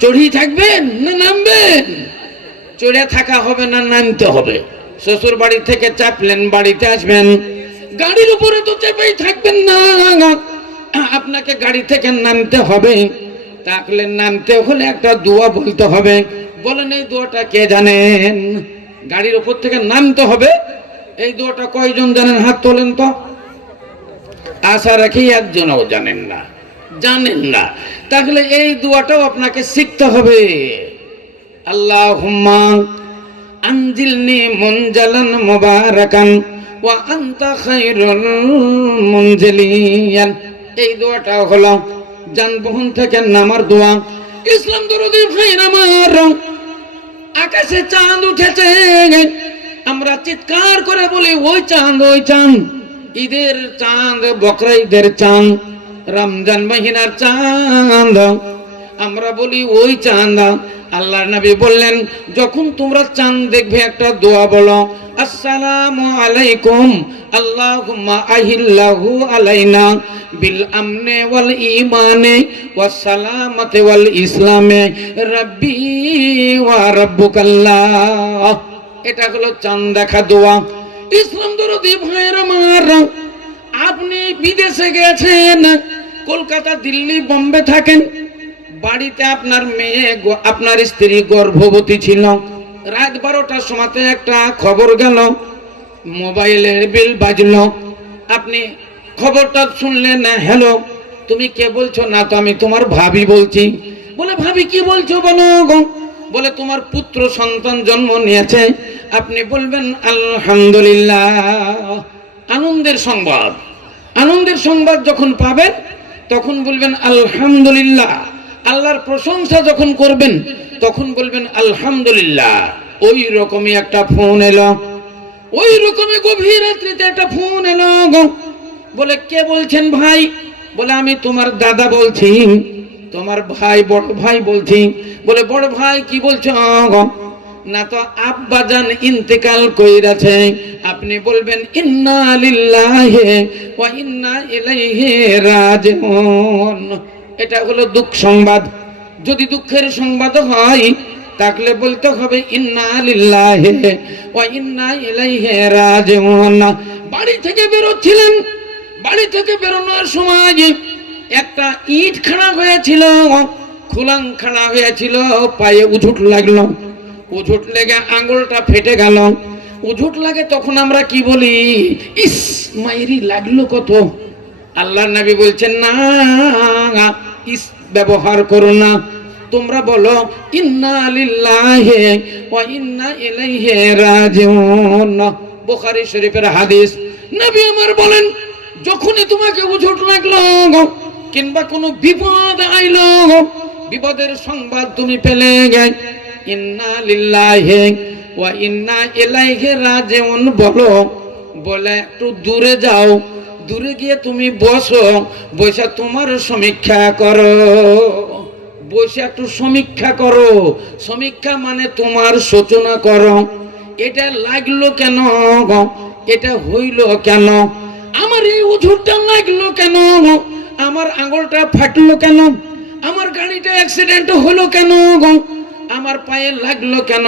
চড়ি থাকবেন না নামবেন? চড়ে থাকা হবে না, নামতে হবে। শ্বশুর বাড়ি থেকে চাপলেন, বাড়িতে আসবেন। গাড়ির উপরে তো চেপেই থাকবেন না। আপনাকে গাড়ি থেকে নামতে হবে। তাহলে নামতে হলে একটা দোয়া বলতে হবে। বলেন, এই দোয়াটা কে জানেন? গাড়ির উপর থেকে নামতে হবে। এই দোয়াটা কয়জন জানেন? হাত তোলেন তো। আশা রাখি একজনও জানেন না। জানেন না। তাহলে এই দোয়াটাও আপনাকে শিখতে হবে। আল্লাহ আনজিলনি মুনজালান মুবারাকান ওয়া আনতা খায়রুল মুনজিলিয়ান। এই দোয়াটা হলো যানবাহন থেকে নামার দোয়া। ইসলাম দরদি ভাইর আমার আকাশে চাঁদ উঠেছে। আমরা চিৎকার করে বলি, ওই চাঁদ ওই চাঁদ। ঈদের চাঁদ বকরা ঈদের চাঁদ। রমজান মহিনার চাঁদ। আমরা বলি, ওই চাঁদ। আল্লাহ নবী বললেন, যখন তোমরা চাঁদ দেখবে, একটা দোয়া বলো, আসসালামু আলাইকুম, আল্লাহুম্মা আহিল্লাহু আলাইনা বিল আমনে ওয়াল ইমানে ওয়াস সালামাতে ওয়াল ইসলামে, রাব্বি ওয়া রাব্বুকাল্লাহ। এটা হলো চাঁদ দেখা দোয়া। ইসলাম দরদি ভাইয়ের আমার, আপনি বিদেশে গেছেন কলকাতা, দিল্লি, বোম্বে থাকেন। বাড়িতে আপনার মেয়ে আপনার স্ত্রী গর্ভবতী ছিল। রাত বারোটার সময়তে একটা খবর গেল। মোবাইলের বিল বাজলো। আপনি খবরটা শুনলেন? হ্যালো, তুমি কে বলছো? না তো আমি তোমার ভাবি বলছি। বলে, ভাবি, কি বলছো বলো বলে, তোমার পুত্র সন্তান জন্ম নিয়েছে। আপনি বলবেন, আলহামদুলিল্লাহ। আনন্দের সংবাদ। আনন্দের সংবাদ যখন পাবেন তখন বলবেন, আলহামদুলিল্লাহ। আল্লাহর প্রশংসা যখন করবেন, তখন বলবেন, আলহামদুলিল্লাহ। ওই রকমই একটা ফোন এলো। ওই রকমই গভীর রাত্রিতে একটা ফোন এলো বলে, কে বলছেন ভাই? বলে, আমি তোমার দাদা বলছি। তোমার ভাই, বড় ভাই বলছি। বলে, বড় ভাই, কি বলছো না তো আব্বা জান ইন্তেকাল কইরাছে। আপনি বলবেন, ইন্না লিল্লাহি ওয়া ইন্না ইলাইহি রাজিউন। এটা হলো দুঃখ সংবাদ। যদি দুঃখের সংবাদ হয়, তাহলে বলতে হবে, ইন্না লিল্লাহি ওয়া ইন্না ইলাইহি রাজিউন। বাড়ি থেকে বেরোচ্ছিলেন। বাড়ি থেকে বেরোনোর সময় একটা ইট খাড়া হয়েছিল, খুলাং খাড়া হয়েছিল, পায়ে উঝুট লাগল। উঝুট লেগে আঙুলটা ফেটে গেল। উঝুট লাগে তখন আমরা কি বলি? ইস, মাইরি লাগল কত। আল্লাহ নবী বলছেন, না, ইস ব্যবহার করো না। তোমরা বলো, ইন্না লিল্লাহি ওয়া ইন্না ইলাইহি রাজিউন। বুখারী শরীফের হাদিস। নবী আমার বলেন, যখনই তোমাকে উঝুট লাগল কিংবা কোনো বিপদ আইলো বিপদের সংবাদ তুমি পেলে গে। ইন্না লিল্লাহি ওয়া ইন্না ইলাইহি রাজিউন বলো। বলে, একটু দূরে যাও। দূরে গিয়ে তুমি বসো। বসে তোমার সমীক্ষা করো। বসে একটু সমীক্ষা করো। সমীক্ষা মানে তোমার সূচনা করো। এটা লাগল কেন? এটা হইল কেন? আমার এই উঝুরটা লাগল কেন? আমার আঙুলটা ফাটলো কেন? আমার গাড়িটা অ্যাক্সিডেন্ট হলো কেন? আমার পায়ে লাগল কেন?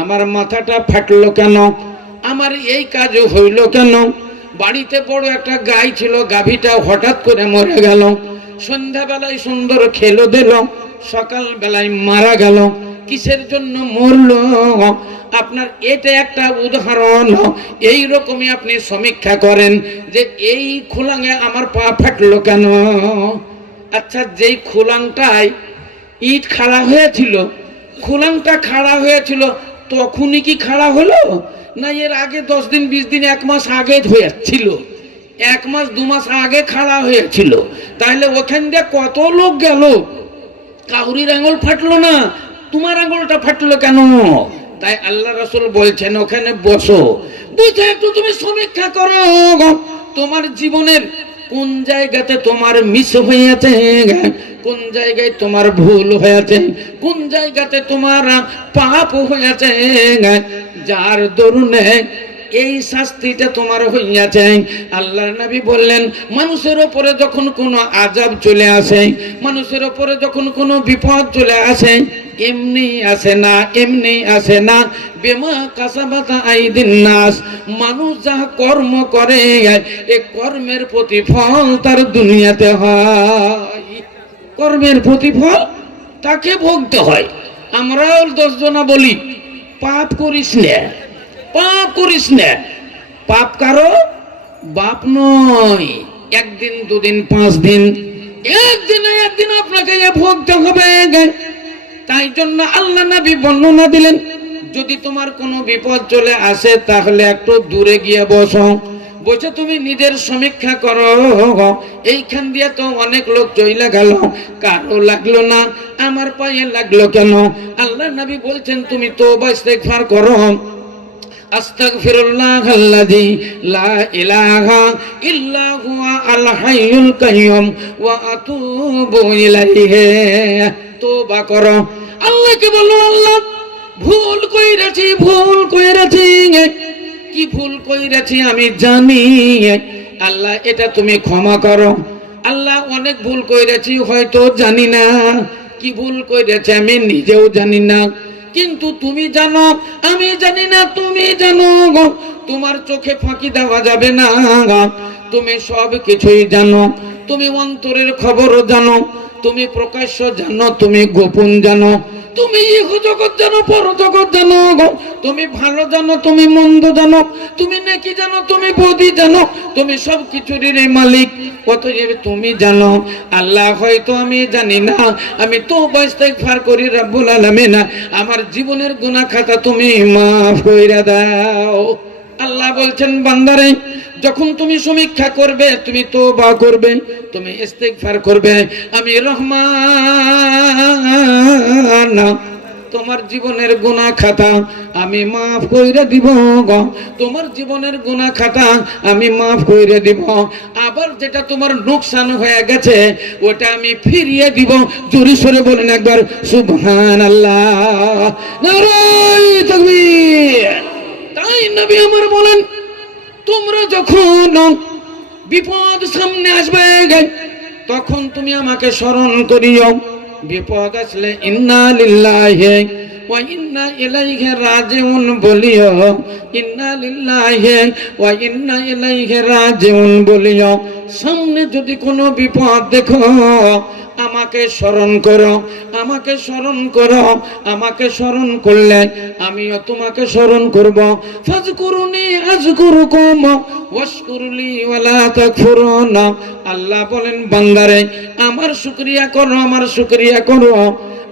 আমার মাথাটা ফাটলো কেন? আমার এই কাজ হইল কেন? বাড়িতে বড় একটা গাই ছিল গাভীটা হঠাৎ করে মরে গেল। সন্ধ্যাবেলায় সুন্দর খেলো দিল সকাল বেলায় মারা গেল। কিসের জন্য মরল? আপনার এটা একটা উদাহরণ। এই রকমই আপনি সমীক্ষা করেন যে এই খুলাঙে আমার পা ফাটলো কেন? আচ্ছা যেই খুলাংটায় ইট খাড়া হয়েছিল খুলাংটা খাড়া হয়েছিল, তখনই কি খাড়া হলো? না এর আগে দশ দিন, বিশ দিন, এক মাস আগে হয়েছিল। এক মাস, দু মাস আগে খাড়া হয়েছিল। তাহলে ওখান দিয়ে কত লোক গেল? কাউরির আঙুল ফাটলো না? তোমার আঙুলটা ফাটলো কেন? তাই আল্লাহ রসুল বলছেন, ওখানে বসো। বুঝে একটু তুমি সমীক্ষা করো তোমার জীবনের কোন জায়গাতে তোমার মিস হয়েছে কোন জায়গায় তোমার ভুল হয়েছে কোন জায়গাতে তোমার পাপ হয়েছে যার দরুনে এই শাস্তিটা তোমার হইয়াছে। আল্লাহর নবী বললেন, মানুষের ওপরে যখন কোনো আজাব চলে আসে, মানুষের ওপরে যখন কোনো বিপদ চলে আসে এমনি আসে না, এমনি আসে না। বেমা কাসাবাতা আইদিন নাস মানুষ যা কর্ম করে এ কর্মের প্রতিফল তার দুনিয়াতে হয়। কর্মের প্রতিফল তাকে ভোগতে হয়। আমরাও দশজনা বলি, পাপ করিস না, পাপ করিস না। পাপ কারও? বাপ নয়। একদিন, দুদিন পাঁচ দিন একদিন একদিন আপনাকে ভোগতে হবে তাই জন্য আল্লাহ নবী বর্ণনা দিলেন, যদি তোমার কোনো বিপদ চলে আসে তাহলে একটু দূরে গিয়ে বসো। বসে তুমি নিজের সমীক্ষা করো। এইখান দিয়ে তো অনেক লোক চইলা গেল। কারও লাগল না, আমার পায়ে লাগল কেন? আল্লাহ নবী বলছেন, তুমি তো ইস্তেগফার করো। আস্তাগফিরুল্লাহ আল্লাযী লা করো। আল্লাহকে বলো আল্লাহ, ভুল কইরাছি ভুল কইরাছি কি ভুল কইরাছি আমি জানি আল্লাহ এটা তুমি ক্ষমা করো। আল্লাহ অনেক ভুল কইরাছি, হয়তো জানি না। কি ভুল কইরাছি আমি নিজেও জানি না। কিন্তু তুমি জানো, আমি জানি না, তুমি জানো গো। তোমার চোখে ফাঁকি দেওয়া যাবে না তুমি সব কিছুই জানো, তুমি অন্তরের খবরও জানো, তুমি প্রকাশ্য জানো, তুমি গোপন জানো। তুমি ইহ জগৎ জানো, পর জগৎ জানো তুমি ভালো জানো, তুমি মন্দ জানো, তুমি নাকি জানো, তুমি বদি জানো, তুমি সব কিছুরই মালিক, অতএব তুমি জানো, আল্লাহ হয়তো আমি জানি না, আমি তো ফার করি রাব্বুল আলামিন, আমার জীবনের গুনাহ খাতা তুমি মাফ কইরা দাও। আল্লাহ বলছেন, বান্দারে, যখন তুমি সমীক্ষা করবে, তুমি তো বা করবে, তুমি ইস্তেগফার করবে, আমি রহমান তোমার জীবনের গুনাহ খাতা আমি মাফ কইরা দিব গো। তোমার জীবনের গুনাহ খাতা আমি মাফ কইরা দিব। আবার যেটা তোমার নোকসান হয়ে গেছে, ওটা আমি ফিরিয়ে দিব। জোরে সরে বলেন একবার নারায় তাকবীর। তাই নবী আমার বলেন, তোমরা যখন বিপদ সামনে আসবে, তখন তুমি আমাকে স্মরণ করিও। বিপদ আসলে ইন্না লিল্লাহি ওয়া ইন্না ইলাইহি রাজিউন বলিও ইন্না লিল্লাহি ওয়া ইন্না ইলাইহি রাজিউন বলিও সামনে যদি কোনো বিপদ দেখো আমাকে স্মরণ করো, আমাকে স্মরণ করো, আমাকে স্মরণ করলে আমিও তোমাকে স্মরণ করব। ফাজকুরুনি আজকুরুকুম, ওয়াশকুরলি ওয়ালা তাকফুরুন। আল্লাহ বলেন, বান্দারে, আমার শুকরিয়া করো, আমার শুকরিয়া করো।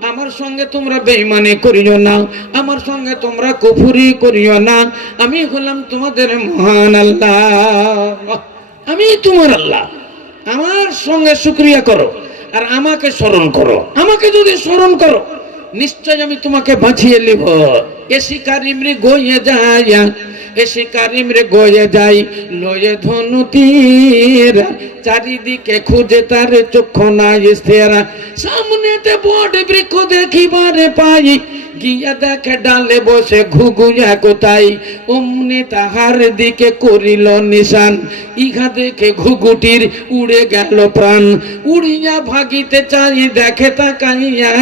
আমার সঙ্গে তোমরা বেইমানি করিও না, আমার সঙ্গে তোমরা কুফরি করিও না। আমি হলাম তোমাদের মহান আল্লাহ। আমি তোমার আল্লাহ। আমার সঙ্গে শুক্রিয়া করো। আর আমাকে স্মরণ করো। আমাকে যদি স্মরণ করো নিশ্চয় আমি তোমাকে বাঁচিয়ে নিব। এসি কারিমরে গইয়ে যায় এসি কারিমরে গয়ে যাই, লয়ে ধনু তীর। চারিদিকে খুঁজে তার চক্ষু নাই স্থেরা। সামনেতে বট বৃক্ষ দেখিবারে পাই, গিয়া দেখে ডালে বসে ঘুগুয়া কোথায়। অমনি তাহার দিকে করিল নিশান। ইহা দেখে ঘুঘুটির উড়ে গেল প্রাণ। উড়িয়া ভাগিতে চাই, দেখে তাকাইয়া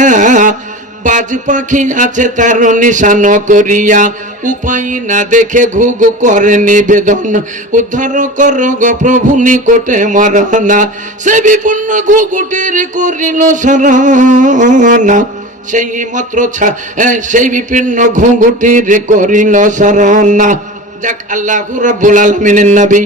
বাজ পাখি আছে তার নিশান করিয়া। উপায় না দেখে ঘুঘ করে নিবেদন। উদ্ধার কর গো প্রভু নিকটে মরনা। সে বিপন্ন ঘুঘুটির করিল সরনা। সেই মাত্র সেই বিপন্ন ঘুঘুটির করিল সরনা। যাক, আল্লাহ রাব্বুল আলামিনের নবী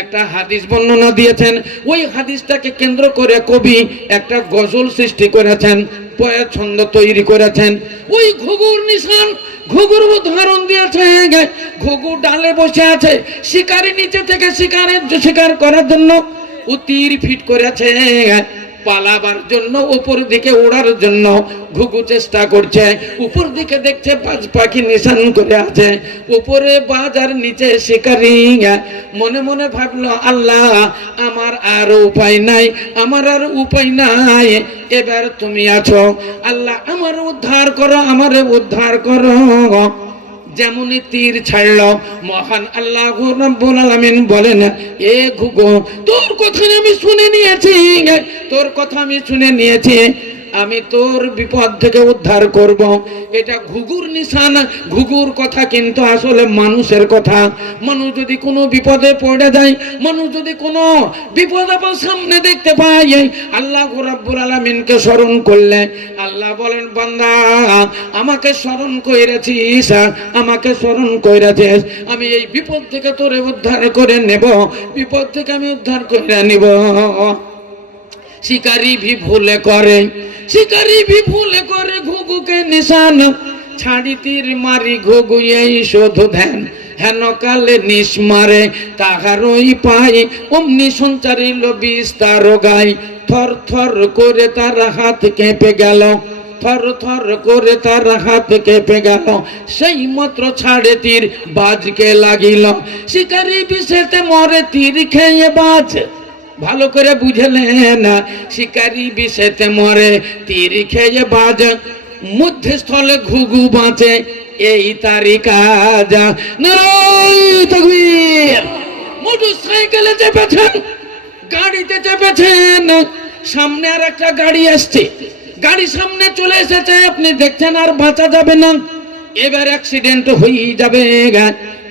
একটা হাদিস বর্ণনা দিয়েছেন। ওই হাদিসটাকে কেন্দ্র করে কবি একটা গজল সৃষ্টি করেছেন, পয়া ছন্দ তৈরি করেছেন। ওই ঘুঘুর নিশান, ঘুঘুর উদাহরণ দিয়েছে ঘুঘু ডালে বসে আছে শিকারি নিচে থেকে শিকারের শিকার করার জন্য ও তীর ফিট করেছে পালাবার জন্য, উপর দিকে ওড়ার জন্য ঘুঘু চেষ্টা করছে। উপর দিকে দেখছে পাঁচ পাখি নিশান করে আছে। উপরে বাজার, নিচে শিকারি। মনে মনে ভাবলো, আল্লাহ, আমার আর উপায় নাই, আমার আর উপায় নাই, এবার তুমি আছো। আল্লাহ, আমার উদ্ধার করো, আমার উদ্ধার করো। যেমনই তীর ছাড়ল, মহান আল্লাহ রব্বুল বলেন, এ ঘুঘু, তোর কথা আমি শুনে নিয়েছি, তোর কথা আমি শুনে নিয়েছি আমি তোর বিপদ থেকে উদ্ধার করব। এটা ঘুঘুর নিশান। ঘুঘুর কথা কিন্তু আসলে মানুষের কথা। মানুষ যদি কোনো বিপদে পড়ে যায়, মানুষ যদি কোনো বিপদ আপদ সামনে দেখতে পায় আল্লাহ রাব্বুল আলামিনকে স্মরণ করলে, আল্লাহ বলেন, বান্দা, আমাকে স্মরণ কইরেছিস, আমাকে স্মরণ কইরেছিস। আমি এই বিপদ থেকে তোরে উদ্ধার করে নেব। বিপদ থেকে আমি উদ্ধার করে নিব। শিকারি ভি ভুলে করে, শিকারি ভি ভুলে করে ঘুঘুকে নিশান। ছাড়ি তীর মারি ঘুঘু এই শোধ ধ্যান, হেন কালে নিস মারে, তাহারই পাই অমনি সঞ্চারিল বিস্তার গাই থর থর করে তার হাত কেঁপে গেল, থর থর করে তার হাত কেঁপে গেল, সেই মাত্র ছাড়ে তীর বাজকে লাগিল। শিকারি বিষেতে মরে তীর খেয়ে বাজ। ভালো করে বুঝলেন শিকারি বিষেতে মরে, তীর খেয়ে বাজ মধ্যে স্থলে ঘুঘু বাঁচে, এই তারি কাজ। মোটর সাইকেলে চেপেছেন, গাড়িতে চেপেছেন। সামনে আর একটা গাড়ি আসছে গাড়ি সামনে চলে এসেছে, আপনি দেখছেন আর বাঁচা যাবে না। এবার অ্যাক্সিডেন্ট হয়েই যাবে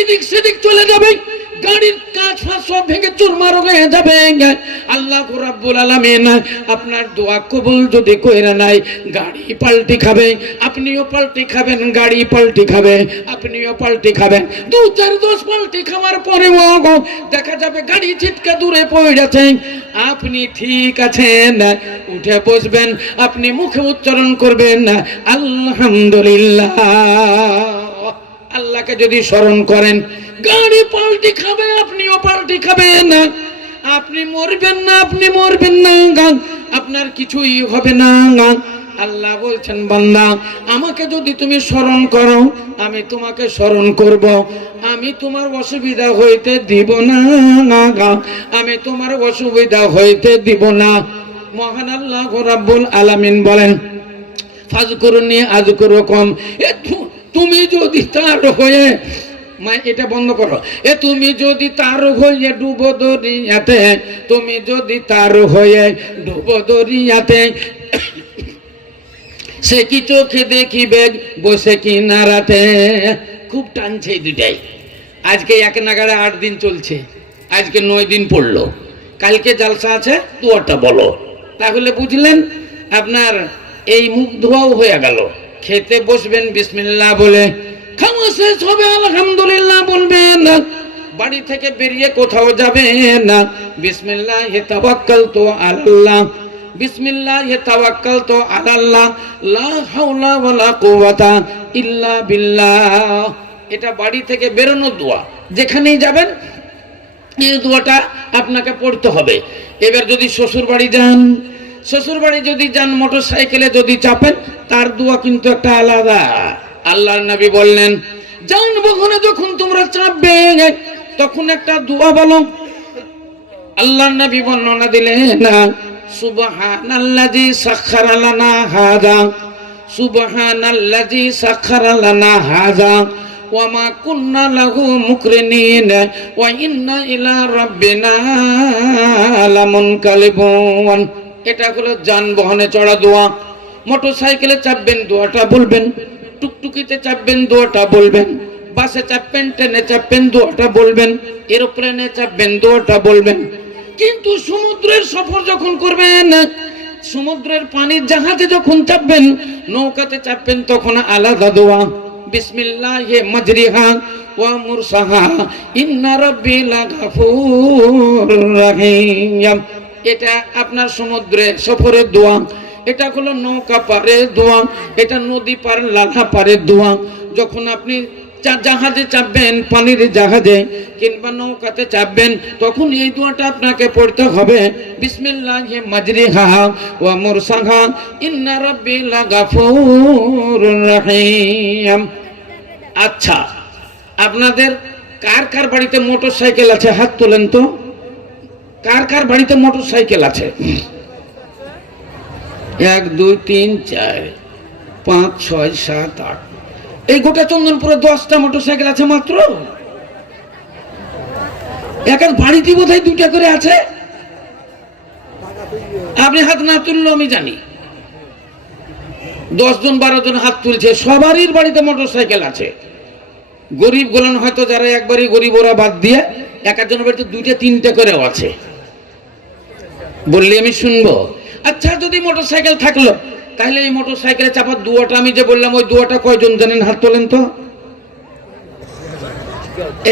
এদিক সেদিক চলে যাবে। গাড়ির ভেঙে চুরমার যাবে আল্লাহ আপনার দোয়া কবুল যদি কইরা নাই গাড়ি পাল্টি খাবে। আপনিও পাল্টি খাবেন, গাড়ি পাল্টি খাবে। আপনিও পাল্টি খাবেন। দু চার দশ পাল্টি খাওয়ার পরে দেখা যাবে গাড়ি ছিটকা দূরে পড়ে যাচ্ছে। আপনি ঠিক আছেন? উঠে বসবেন। আপনি মুখে উচ্চারণ করবেন। আলহামদুলিল্লাহ। আল্লাহকে যদি স্মরণ করেন, গাড়ি পাল্টি খাবে, আপনিও পাল্টি খাবেন আপনি মরবেন না, আপনি মরবেন না আপনার কিছুই হবে না আল্লাহ বলছেন, বান্দা, আমাকে যদি তুমি স্মরণ করো, আমি তোমাকে স্মরণ করব। আমি তোমার অসুবিধা হইতে দিব না আমি তোমার অসুবিধা হইতে দিব না। মহান আল্লাহ রাব্বুল আলামিন বলেন, ফাজকুরুনি আজকুরুকুম। এ তুমি যদি তার হয়ে, মা, এটা বন্ধ করো। এ তুমি যদি তার হয়ে ডুবো দরিয়াতে, তুমি যদি তার হয়ে ডুবো দরিয়াতে, সে কি চোখে দেখিবে বসে কি নাড়াতে খুব টানছে দুটাই আজকে এক নাগারে আট দিন চলছে। আজকে নয় দিন পড়ল। কালকে জালসা আছে, দুয়ারটা বলো। তাহলে বুঝলেন, আপনার এই মুখ ধোয়াও হয়ে গেল। খেতে বসবেন, বিসমিল্লাহ বলে। খাওয়া শেষ হবে, আলহামদুলিল্লাহ বলবেন। বাড়ি থেকে বেরিয়ে কোথাও যাবেন না। বিসমিল্লাহ তাওয়াক্কাল তো আল্লাহ বিসমিল্লাহ তাওয়াক্কাল তো আল্লাহ লা হাওলা ওয়ালা কুওয়াতা ইল্লা বিল্লাহ। এটা বাড়ি থেকে বেরোনোর দোয়া। যেখানেই যাবেন, এই দোয়াটা আপনাকে পড়তে হবে। এবার যদি শ্বশুর বাড়ি যান শ্বশুর বাড়ি যদি যান মোটর সাইকেলে যদি চাপেন, তার দোয়া কিন্তু একটা আলাদা। আল্লাহর নবী বললেন যান বখনে যখন তোমরা চাপবে, তখন একটা দোয়া বলো। আল্লাহর নবী বর্ণনা দিলেন, না, সুবহানাল্লাযী সাখখারা লানা হাযা, সুবহানাল্লাযী সাখখারা লানা হাযা ওয়ামা কুন্না লাহু মুকরিনিন, ওয়া ইন্না ইলা রাব্বিনা লামুনকালিবুন। এটা হলো যানবাহনে চড়া দোয়া মোটর সাইকেলে চাপবেন দোয়াটা বলবেন, টুকটুকিতে চাপবেন দোয়াটা বলবেন, বাসে চাপবেন, ট্রেনে চাপবেন দোয়াটা বলবেন, এরোপ্লেনে চাপবেন দোয়াটা বলবেন। কিন্তু সমুদ্রের সফর যখন করবেন, সমুদ্রের পানির জাহাজে যখন চাপবেন, নৌকাতে চাপবেন তখন আলাদা দোয়া বিসমিল্লাহে মজরিহা ওয়া মুরসাহা, ইন্না রাব্বি লাগাফুর রাহিম। এটা আপনার সমুদ্রে সফরের দোয়া এটা হলো নৌকা পারে দোয়া এটা নদী পার লাঠা পারে দোয়া যখন আপনি জাহাজে চাপবেন, পানির জাহাজে কিংবা নৌকাতে চাপবেন, তখন এই দোয়াটা আপনাকে পড়তে হবে। বিসমিল্লাহি মাজরিহা ওয়া মুরসাহা। ইন্না রাব্বি লাগাফুরুর রহিম। আচ্ছা আপনাদের কার কার বাড়িতে মোটর সাইকেল আছে? হাত তোলেন তো। কার কার বাড়িতে মোটর সাইকেল আছে? এক, দুই, তিন, চার, পাঁচ, ছয়, সাত, আট। এই গোটা চন্দনপুরে দশটা মোটর সাইকেল আছে মাত্র? এক এক বাড়িতে বোধ হয় দুইটা করে আছে? আপনি হাত না তুললো আমি জানি। দশ জন বারো জন হাত তুলছে, সবারই বাড়িতে মোটর সাইকেল আছে। গরিব গোলান হয়তো যারা একবারই গরিব ওরা বাদ দিয়ে, এক একজনের বাড়িতে দুইটা, তিনটে করেও আছে। বললে আমি শুনব। আচ্ছা যদি মোটর সাইকেল থাকল, তাহলে এই মোটর সাইকেলে চাপার দুয়াটা আমি যে বললাম, ওই দুয়াটা কয়জন জানেন? হাত তোলেন তো।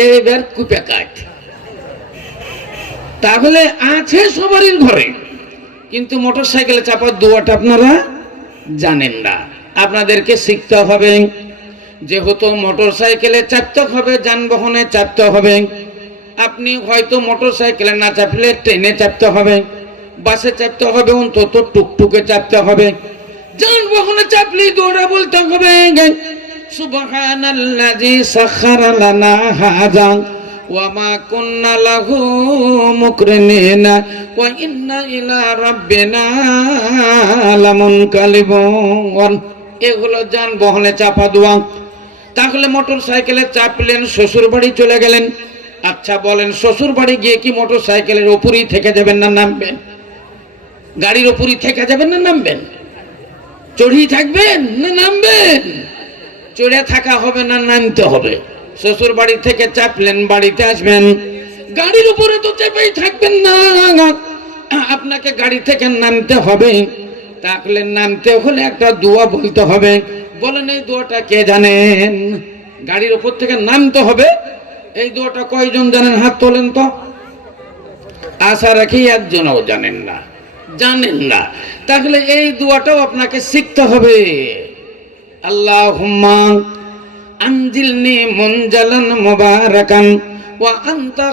এবার কুপে কাঠ তাহলে আছে সবারই ঘরে, কিন্তু মোটর সাইকেলে চাপার দুয়াটা আপনারা জানেন না। আপনাদেরকে শিখতে হবে, যেহেতু মোটর সাইকেলে চাপতে হবে, যানবাহনে চাপতে হবে। আপনি হয়তো মোটর সাইকেলে না চাপলে ট্রেনে চাপতে হবে। বাসে চাপতে হবে, অন্তত টুকটুকে চাপতে হবে। যানবাহনে চাপলেই দৌড়া বলতে হবে সুবহানাল্লাযী সাখারা লানা হাযা ওয়া মা কুন্না লাহু মুকরিনিনা, ওয়া ইন্না ইলা রাব্বিনা লামুনকালিবুন। এগুলো যানবাহনে চাপা দেওয়া তাহলে মোটর সাইকেলে চাপলেন শ্বশুর বাড়ি চলে গেলেন। আচ্ছা বলেন শ্বশুর বাড়ি গিয়ে কি মোটর সাইকেলের ওপরই থেকে যাবেন না নামবেন? গাড়ির ওপরই থেকে যাবেন না নামবেন? চড়েই থাকবেন না নামবেন? চড়ে থাকা হবে না, নামতে হবে। শ্বশুর বাড়ি থেকে চাপলেন, বাড়িতে আসবেন। গাড়ির উপরে তো চেপেই থাকবেন না। আপনাকে গাড়ি থেকে নামতে হবে। তাহলে নামতে হলে একটা দোয়া বলতে হবে। বলেন, এই দোয়াটা কে জানেন? গাড়ির উপর থেকে নামতে হবে। এই দোয়াটা কয়জন জানেন? হাত তোলেন তো। আশা রাখি একজনও জানেন না। জানেন না। তাহলে এই দোয়াটাও আপনাকে শিখতে হবে। আল্লাহ আনজিলনি মনজালান মুবারাকান ওয়া আনতা